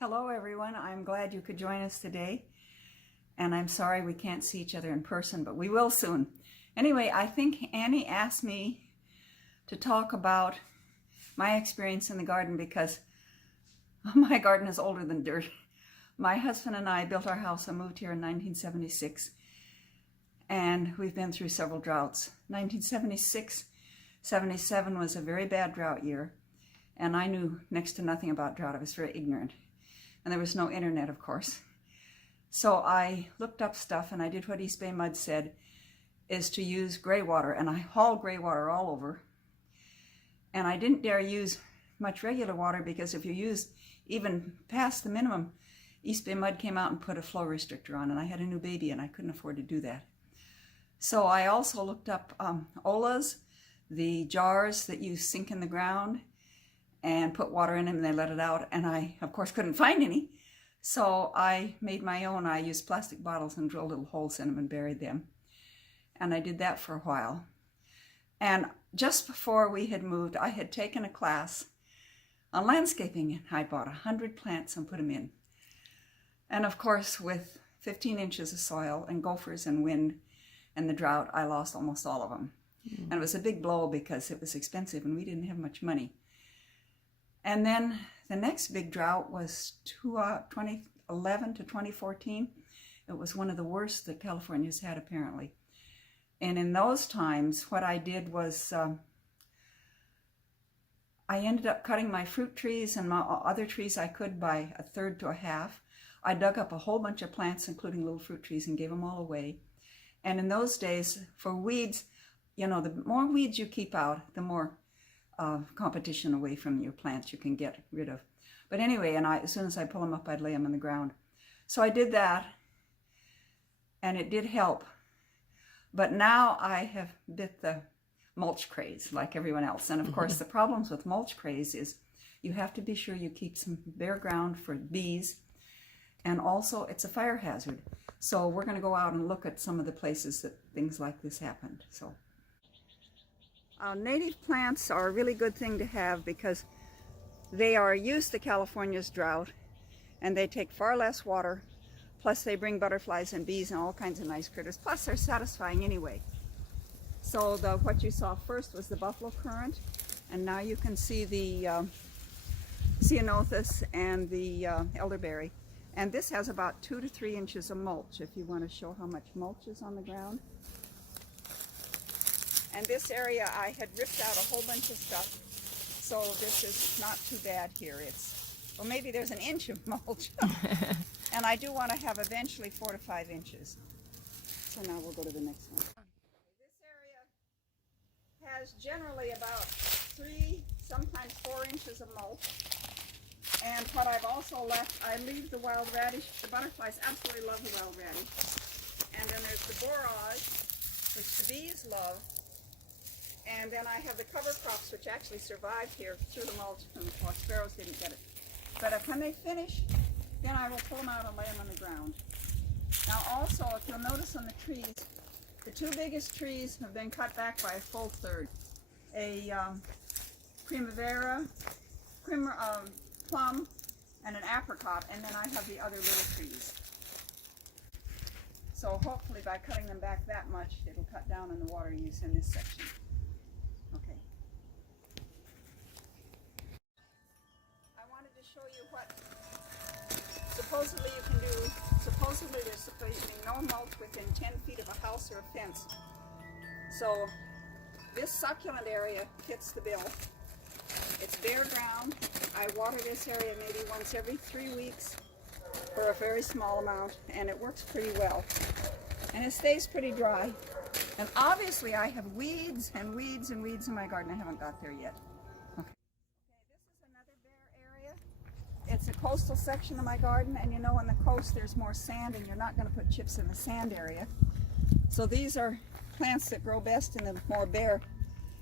Hello everyone, I'm glad you could join us today, and I'm sorry we can't see each other in person, but we will soon. Anyway, I think Annie asked me to talk about my experience in the garden because my garden is older than dirt. My husband and I built our house and moved here in 1976, and we've been through several droughts. 1976, 77 was a very bad drought year, and I knew next to nothing about drought. I was very ignorant. And there was no internet, of course. So I looked up stuff and I did what East Bay Mud said, is to use gray water. And I hauled gray water all over. And I didn't dare use much regular water because if you used even past the minimum, East Bay Mud came out and put a flow restrictor on, and I had a new baby and I couldn't afford to do that. So I also looked up Olas, the jars that you sink in the ground and put water in them and they let it out, and I of course couldn't find any, so I made my own. I used plastic bottles and drilled little holes in them and buried them, and I did that for a while. And just before we had moved, I had taken a class on landscaping and I bought 100 plants and put them in, and of course with 15 inches of soil and gophers and wind and the drought, I lost almost all of them. And it was a big blow because it was expensive and we didn't have much money. And then the next big drought was 2011 to 2014. It was one of the worst that California's had, apparently. And in those times, what I did was I ended up cutting my fruit trees and my other trees I could by a third to a half. I dug up a whole bunch of plants, including little fruit trees, and gave them all away. And in those days, for weeds, you know, the more weeds you keep out, the more competition away from your plants you can get rid of. But anyway, and as soon as I pull them up, I'd lay them on the ground. So I did that, and it did help. But now I have bit the mulch craze like everyone else. And of course, the problems with mulch craze is you have to be sure you keep some bare ground for bees, and also it's a fire hazard. So we're going to go out and look at some of the places that things like this happened. So. Native plants are a really good thing to have because they are used to California's drought, and they take far less water, plus they bring butterflies and bees and all kinds of nice critters, plus they're satisfying anyway. So what you saw first was the buffalo currant, and now you can see the ceanothus and the elderberry. And this has about 2 to 3 inches of mulch, if you want to show how much mulch is on the ground. And this area I had ripped out a whole bunch of stuff, so this is not too bad here. Well, maybe there's an inch of mulch. And I do want to have eventually 4 to 5 inches. So now we'll go to the next one. This area has generally about 3, sometimes 4 inches of mulch. And what I've also left, I leave the wild radish. The butterflies absolutely love the wild radish. And then there's the borage, which the bees love. And then I have the cover crops, which actually survived here through the mulch, and the sparrows didn't get it. But when they finish, then I will pull them out and lay them on the ground. Now also, if you'll notice on the trees, the 2 biggest trees have been cut back by a full third. A primavera, plum, and an apricot, and then I have the other little trees. So hopefully by cutting them back that much, it'll cut down on the water use in this section. Okay. I wanted to show you what supposedly you can do. Supposedly there's supposed to be no mulch within 10 feet of a house or a fence. So this succulent area fits the bill. It's bare ground. I water this area maybe once every 3 weeks for a very small amount, and it works pretty well. And it stays pretty dry. And obviously I have weeds and weeds and weeds in my garden. I haven't got there yet. Okay, this is another bare area. It's a coastal section of my garden, and you know on the coast there's more sand, and you're not going to put chips in the sand area. So these are plants that grow best in the more bare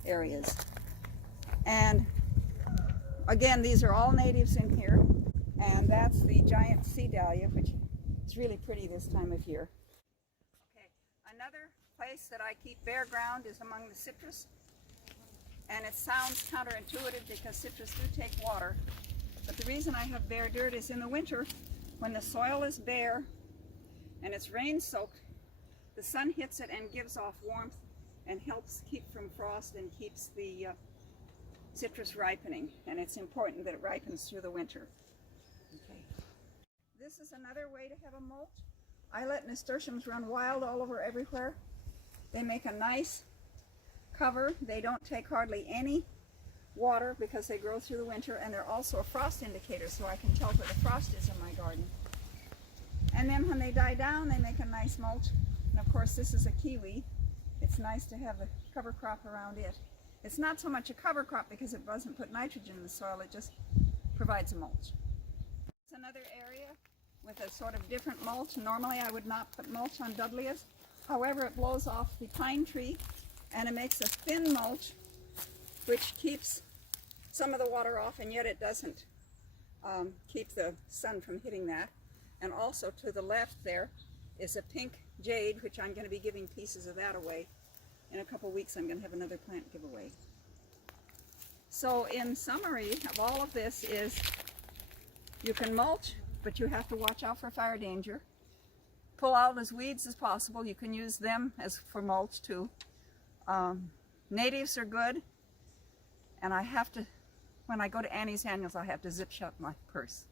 areas. And again, these are all natives in here, and that's the giant sea dahlia, which is really pretty this time of year. Okay, another place that I keep bare ground is among the citrus, and it sounds counterintuitive because citrus do take water, But the reason I have bare dirt is in the winter, when the soil is bare and it's rain soaked, the sun hits it and gives off warmth and helps keep from frost and keeps the citrus ripening. And it's important that it ripens through the winter. Okay. This is another way to have a mulch. I let nasturtiums run wild all over everywhere. They make a nice cover. They don't take hardly any water because they grow through the winter, and they're also a frost indicator, so I can tell where the frost is in my garden. And then when they die down, they make a nice mulch. And of course, this is a kiwi. It's nice to have a cover crop around it. It's not so much a cover crop because it doesn't put nitrogen in the soil, it just provides a mulch. It's another area with a sort of different mulch. Normally I would not put mulch on dudleyas. However, it blows off the pine tree and it makes a thin mulch which keeps some of the water off, and yet it doesn't keep the sun from hitting that. And also to the left there is a pink jade, which I'm going to be giving pieces of that away. In a couple weeks I'm going to have another plant giveaway. So in summary of all of this is you can mulch, but you have to watch out for fire danger. Pull out as weeds as possible. You can use them as for mulch too. Natives are good. And I have to, when I go to Annie's Annuals, I have to zip shut my purse.